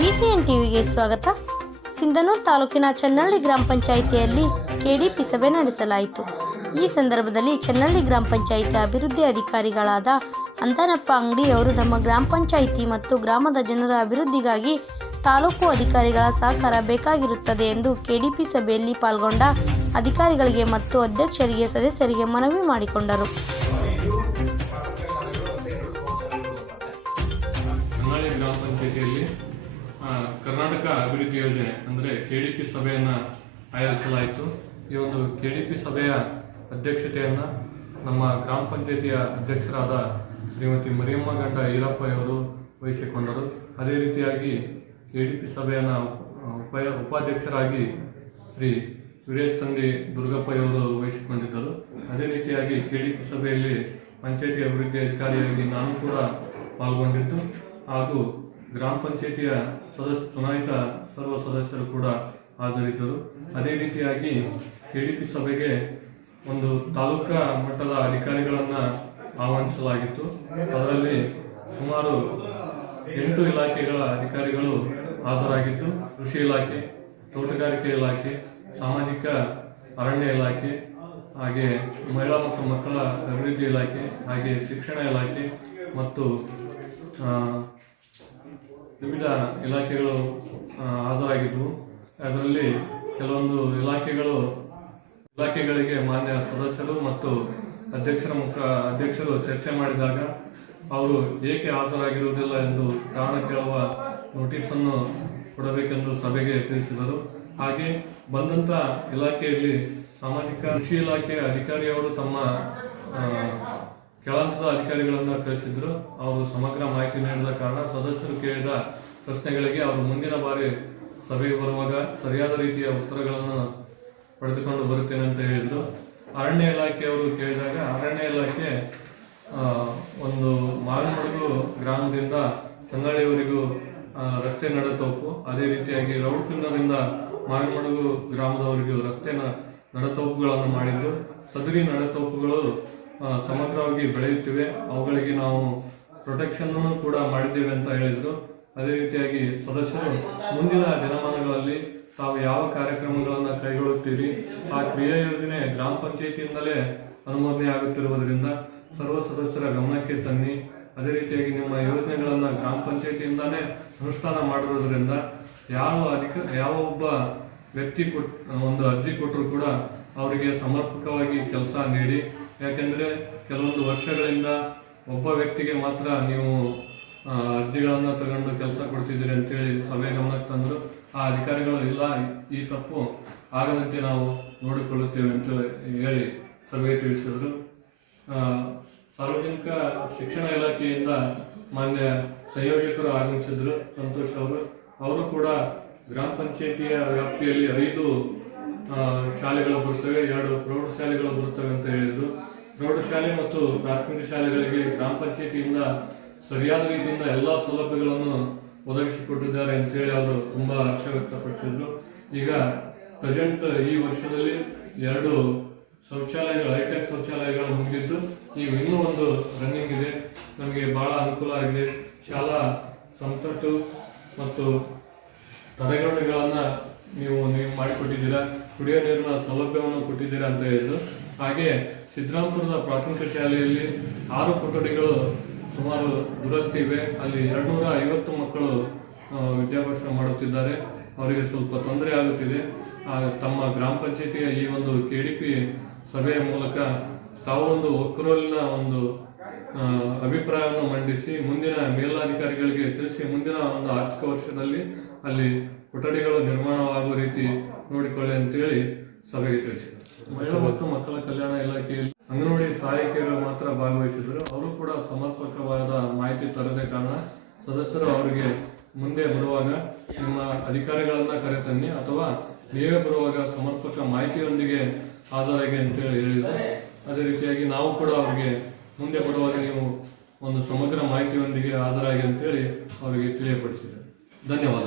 BCN ಟಿವಿಗೆ ಸ್ವಾಗತ. ಸಿಂಧನೂರು ತಾಲೂಕಿನ ಚನ್ನಹಳ್ಳಿ ಗ್ರಾಮ ಪಂಚಾಯಿತಿಯಲ್ಲಿ ಕೆಡಿಪಿ ಸಭೆ ನಡೆಸಲಾಯಿತು. ಈ ಸಂದರ್ಭದಲ್ಲಿ ಚನ್ನಹಳ್ಳಿ ಗ್ರಾಮ ಪಂಚಾಯಿತಿ ಅಭಿವೃದ್ಧಿ ಅಧಿಕಾರಿಗಳಾದ ಅಂದಾನಪ್ಪ ಅಂಗಡಿಯವರು ನಮ್ಮ ಗ್ರಾಮ ಪಂಚಾಯಿತಿ ಮತ್ತು ಗ್ರಾಮದ ಜನರ ಅಭಿವೃದ್ಧಿಗಾಗಿ ತಾಲೂಕು ಅಧಿಕಾರಿಗಳ ಸಹಕಾರ ಬೇಕಾಗಿರುತ್ತದೆ ಎಂದು ಕೆಡಿಪಿ ಸಭೆಯಲ್ಲಿ ಪಾಲ್ಗೊಂಡ ಅಧಿಕಾರಿಗಳಿಗೆ ಮತ್ತು ಅಧ್ಯಕ್ಷರಿಗೆ ಸದಸ್ಯರಿಗೆ ಮನವಿ ಮಾಡಿಕೊಂಡರು. ಚನ್ನಹಳ್ಳಿ ಗ್ರಾಮ ಪಂಚಾಯಿತಿಯಲ್ಲಿ ಕರ್ನಾಟಕ ಅಭಿವೃದ್ಧಿ ಯೋಜನೆ ಅಂದರೆ ಕೆಡಿಪಿ ಸಭೆಯನ್ನು ಆಯೋಜಿಸಲಾಯಿತು. ಈ ಒಂದು ಕೆಡಿಪಿ ಸಭೆಯ ಅಧ್ಯಕ್ಷತೆಯನ್ನು ನಮ್ಮ ಗ್ರಾಮ ಪಂಚಾಯಿತಿಯ ಅಧ್ಯಕ್ಷರಾದ ಶ್ರೀಮತಿ ಮರಿಯಮ್ಮ ಗಂಡ ಈರಪ್ಪಯವರು ವಹಿಸಿಕೊಂಡರು. ಅದೇ ರೀತಿಯಾಗಿ ಕೆಡಿಪಿ ಸಭೆಯನ್ನು ಉಪಾಧ್ಯಕ್ಷರಾಗಿ ಶ್ರೀ ವೀರೇಶ್ ತಂದೆ ದುರ್ಗಪ್ಪಯವರು ವಹಿಸಿಕೊಂಡಿದ್ದರು. ಅದೇ ರೀತಿಯಾಗಿ ಕೆಡಿಪಿ ಸಭೆಯಲ್ಲಿ ಪಂಚಾಯಿತಿ ಅಭಿವೃದ್ಧಿ ಅಧಿಕಾರಿಯಾಗಿ ನಾನು ಕೂಡ ಪಾಲ್ಗೊಂಡಿದ್ದು ಹಾಗೂ ಗ್ರಾಮ ಪಂಚಾಯಿತಿಯ ಚುನಾಯಿತ ಸರ್ವ ಸದಸ್ಯರು ಕೂಡ ಹಾಜರಿದ್ದರು. ಅದೇ ರೀತಿಯಾಗಿ ಕೆಡಿಪಿ ಸಭೆಗೆ ಒಂದು ತಾಲೂಕಾ ಮಟ್ಟದ ಅಧಿಕಾರಿಗಳನ್ನು ಆಹ್ವಾನಿಸಲಾಗಿತ್ತು. ಅದರಲ್ಲಿ ಸುಮಾರು 8 ಇಲಾಖೆಗಳ ಅಧಿಕಾರಿಗಳು ಹಾಜರಾಗಿದ್ದು, ಕೃಷಿ ಇಲಾಖೆ, ತೋಟಗಾರಿಕೆ ಇಲಾಖೆ, ಸಾಮಾಜಿಕ ಅರಣ್ಯ ಇಲಾಖೆ, ಹಾಗೆ ಮಹಿಳಾ ಮತ್ತು ಮಕ್ಕಳ ಅಭಿವೃದ್ಧಿ ಇಲಾಖೆ, ಹಾಗೆ ಶಿಕ್ಷಣ ಇಲಾಖೆ ಮತ್ತು ವಿವಿಧ ಇಲಾಖೆಗಳು ಹಾಜರಾಗಿದ್ದವು. ಅದರಲ್ಲಿ ಕೆಲವೊಂದು ಇಲಾಖೆಗಳಿಗೆ ಮಾನ್ಯ ಸದಸ್ಯರು ಮತ್ತು ಅಧ್ಯಕ್ಷರು ಚರ್ಚೆ ಮಾಡಿದಾಗ ಅವರು ಏಕೆ ಹಾಜರಾಗಿರುವುದಿಲ್ಲ ಎಂದು ಕಾರಣ ಕೇಳುವ ನೋಟಿಸನ್ನು ಕೊಡಬೇಕೆಂದು ಸಭೆಗೆ ತಿಳಿಸಿದರು. ಹಾಗೆ ಬಂದಂಥ ಇಲಾಖೆಯಲ್ಲಿ ಸಾಮಾಜಿಕ ಕೃಷಿ ಇಲಾಖೆಯ ಅಧಿಕಾರಿಯವರು ತಮ್ಮ ಕೆಳಹಂತದ ಅಧಿಕಾರಿಗಳನ್ನು ಕಳಿಸಿದ್ರು. ಅವರು ಸಮಗ್ರ ಮಾಹಿತಿ ನೀಡಿದ ಕಾರಣ ಸದಸ್ಯರು ಕೇಳಿದ ಪ್ರಶ್ನೆಗಳಿಗೆ ಅವರು ಮುಂದಿನ ಬಾರಿ ಸಭೆಗೆ ಬರುವಾಗ ಸರಿಯಾದ ರೀತಿಯ ಉತ್ತರಗಳನ್ನು ಪಡೆದುಕೊಂಡು ಬರುತ್ತೇನೆ ಅಂತ ಹೇಳಿದರು. ಅರಣ್ಯ ಇಲಾಖೆಯವರು ಕೇಳಿದಾಗ ಅರಣ್ಯ ಇಲಾಖೆ ಒಂದು ಮಾವಿನಮಡುಗು ಗ್ರಾಮದಿಂದ ಚನ್ನಹಳ್ಳಿಯವರೆಗೂ ರಸ್ತೆ ನಡತೋಪು, ಅದೇ ರೀತಿಯಾಗಿ ರೌಡ್ಪಿನ್ನರಿಂದ ಮಾವಿನಮಡುಗು ಗ್ರಾಮದವರೆಗೂ ರಸ್ತೆ ನಡತೋಪುಗಳನ್ನು ಮಾಡಿದ್ದು, ಸದರಿ ನಡತೋಪುಗಳು ಸಮಗ್ರವಾಗಿ ಬೆಳೆಯುತ್ತಿವೆ, ಅವುಗಳಿಗೆ ನಾವು ಪ್ರೊಟೆಕ್ಷನ್ ಕೂಡ ಮಾಡಿದ್ದೇವೆ ಅಂತ ಹೇಳಿದರು. ಅದೇ ರೀತಿಯಾಗಿ ಸದಸ್ಯರು ಮುಂದಿನ ದಿನಮಾನಗಳಲ್ಲಿ ತಾವು ಯಾವ ಕಾರ್ಯಕ್ರಮಗಳನ್ನು ಕೈಗೊಳ್ಳುತ್ತೀರಿ, ಆ ಕ್ರಿಯಾ ಯೋಜನೆ ಗ್ರಾಮ ಪಂಚಾಯಿತಿಯಿಂದಲೇ ಅನುಮೋದನೆ ಆಗುತ್ತಿರುವುದರಿಂದ ಸರ್ವ ಸದಸ್ಯರ ಗಮನಕ್ಕೆ ತನ್ನಿ. ಅದೇ ರೀತಿಯಾಗಿ ನಿಮ್ಮ ಯೋಜನೆಗಳನ್ನು ಗ್ರಾಮ ಪಂಚಾಯಿತಿಯಿಂದಾನೇ ಅನುಷ್ಠಾನ ಮಾಡಿರೋದ್ರಿಂದ ಯಾವ ಒಬ್ಬ ವ್ಯಕ್ತಿ ಒಂದು ಅರ್ಜಿ ಕೊಟ್ಟರು ಕೂಡ ಅವರಿಗೆ ಸಮರ್ಪಕವಾಗಿ ಕೆಲಸ ನೀಡಿ. ಯಾಕೆಂದರೆ ಕೆಲವೊಂದು ವರ್ಷಗಳಿಂದ ಒಬ್ಬ ವ್ಯಕ್ತಿಗೆ ಮಾತ್ರ ನೀವು ಅರ್ಜಿಗಳನ್ನು ತಗೊಂಡು ಕೆಲಸ ಕೊಡ್ತಿದ್ದೀರಿ ಅಂತೇಳಿ ಸಭೆ ಗಮನಕ್ಕೆ ತಂದರು. ಆ ಅಧಿಕಾರಿಗಳು ಇಲ್ಲ, ಈ ತಪ್ಪು ಆಗದಂತೆ ನಾವು ನೋಡಿಕೊಳ್ಳುತ್ತೇವೆ ಅಂತ ಹೇಳಿ ಸಭೆಗೆ ತಿಳಿಸಿದರು. ಸಾರ್ವಜನಿಕ ಶಿಕ್ಷಣ ಇಲಾಖೆಯಿಂದ ಮಾನ್ಯ ಸಂಯೋಜಕರು ಆಗಮಿಸಿದ್ರು, ಸಂತೋಷ್ ಅವರು ಕೂಡ ಗ್ರಾಮ ಪಂಚಾಯಿತಿಯ ವ್ಯಾಪ್ತಿಯಲ್ಲಿ 5 ಶಾಲೆಗಳು ಬರುತ್ತವೆ, 2 ಪ್ರೌಢಶಾಲೆಗಳು ಬರುತ್ತವೆ ಅಂತ ಹೇಳಿದರು. ಪ್ರೌಢಶಾಲೆ ಮತ್ತು ಪ್ರಾಥಮಿಕ ಶಾಲೆಗಳಿಗೆ ಗ್ರಾಮ ಪಂಚಾಯಿತಿಯಿಂದ ಸರಿಯಾದ ರೀತಿಯಿಂದ ಎಲ್ಲ ಸೌಲಭ್ಯಗಳನ್ನು ಒದಗಿಸಿಕೊಟ್ಟಿದ್ದಾರೆ ಅಂತೇಳಿ ಅವರು ತುಂಬ ಹರ್ಷ ವ್ಯಕ್ತಪಡಿಸಿದ್ರು. ಈಗ ಪ್ರೆಸೆಂಟ್ ಈ ವರ್ಷದಲ್ಲಿ 2 ಶೌಚಾಲಯಗಳು, ಹೈಟೆಕ್ ಶೌಚಾಲಯಗಳು ಮುಗಿದಿದ್ದು, ಈಗ ಇನ್ನೂ ಒಂದು ರನ್ನಿಂಗ್ ಇದೆ. ನಮಗೆ ಬಹಳ ಅನುಕೂಲ ಆಗಿದೆ. ಶಾಲಾ ಸಂತಟ್ಟು ಮತ್ತು ತಡೆಗೋಡೆಗಳನ್ನು ನೀವು ಮಾಡಿಕೊಟ್ಟಿದ್ದೀರಾ, ಕುಡಿಯೋ ನೀರಿನ ಸೌಲಭ್ಯವನ್ನು ಕೊಟ್ಟಿದ್ದೀರಾ ಅಂತ ಹೇಳಿದ್ರು. ಹಾಗೆ ಸಿದ್ದರಾಮಪುರದ ಪ್ರಾಥಮಿಕ ಶಾಲೆಯಲ್ಲಿ 6 ಕೊಠಡಿಗಳು ಸುಮಾರು ದುರಸ್ತಿ ಇವೆ. ಅಲ್ಲಿ 250 ಮಕ್ಕಳು ವಿದ್ಯಾಭ್ಯಾಸ ಮಾಡುತ್ತಿದ್ದಾರೆ. ಅವರಿಗೆ ಸ್ವಲ್ಪ ತೊಂದರೆ ಆಗುತ್ತಿದೆ. ತಮ್ಮ ಗ್ರಾಮ ಪಂಚಾಯಿತಿಯ ಈ ಒಂದು ಕೆಡಿಪಿ ಸಭೆಯ ಮೂಲಕ ತಾವು ಒಂದು ಒಕ್ಕರೋಲಿನ ಒಂದು ಅಭಿಪ್ರಾಯವನ್ನು ಮಂಡಿಸಿ ಮುಂದಿನ ಮೇಲಾಧಿಕಾರಿಗಳಿಗೆ ತಿಳಿಸಿ ಮುಂದಿನ ಒಂದು ಆರ್ಥಿಕ ವರ್ಷದಲ್ಲಿ ಅಲ್ಲಿ ಕೊಠಡಿಗಳು ನಿರ್ಮಾಣವಾಗುವ ರೀತಿ ನೋಡಿಕೊಳ್ಳಿ ಅಂತೇಳಿ ಸಭೆಗೆ ತಿಳಿಸಿದರು. ಮಹಿಳಾ ಮತ್ತು ಮಕ್ಕಳ ಕಲ್ಯಾಣ ಇಲಾಖೆಯಲ್ಲಿ ಅಂಗನವಾಡಿ ಸಹಾಯಕಿಯರು ಮಾತ್ರ ಭಾಗವಹಿಸಿದರು. ಅವರು ಕೂಡ ಸಮರ್ಪಕವಾದ ಮಾಹಿತಿ ತರದೇ ಕಾರಣ ಸದಸ್ಯರು ಅವರಿಗೆ ಮುಂದೆ ಬರುವಾಗ ನಿಮ್ಮ ಅಧಿಕಾರಿಗಳನ್ನು ಕರೆತನ್ನಿ ಅಥವಾ ನೀವೇ ಬರುವಾಗ ಸಮರ್ಪಕ ಮಾಹಿತಿಯೊಂದಿಗೆ ಹಾಜರಾಗಿ ಅಂತೇಳಿ ಹೇಳಿದರು. ಅದೇ ರೀತಿಯಾಗಿ ನಾವು ಕೂಡ ಅವರಿಗೆ ಮುಂದೆ ಬರುವಾಗ ನೀವು ಒಂದು ಸಮಗ್ರ ಮಾಹಿತಿಯೊಂದಿಗೆ ಹಾಜರಾಗಿ ಅಂತೇಳಿ ಅವರಿಗೆ ತಿಳಿಯಪಡಿಸಿದ್ದೇವೆ. ಧನ್ಯವಾದ.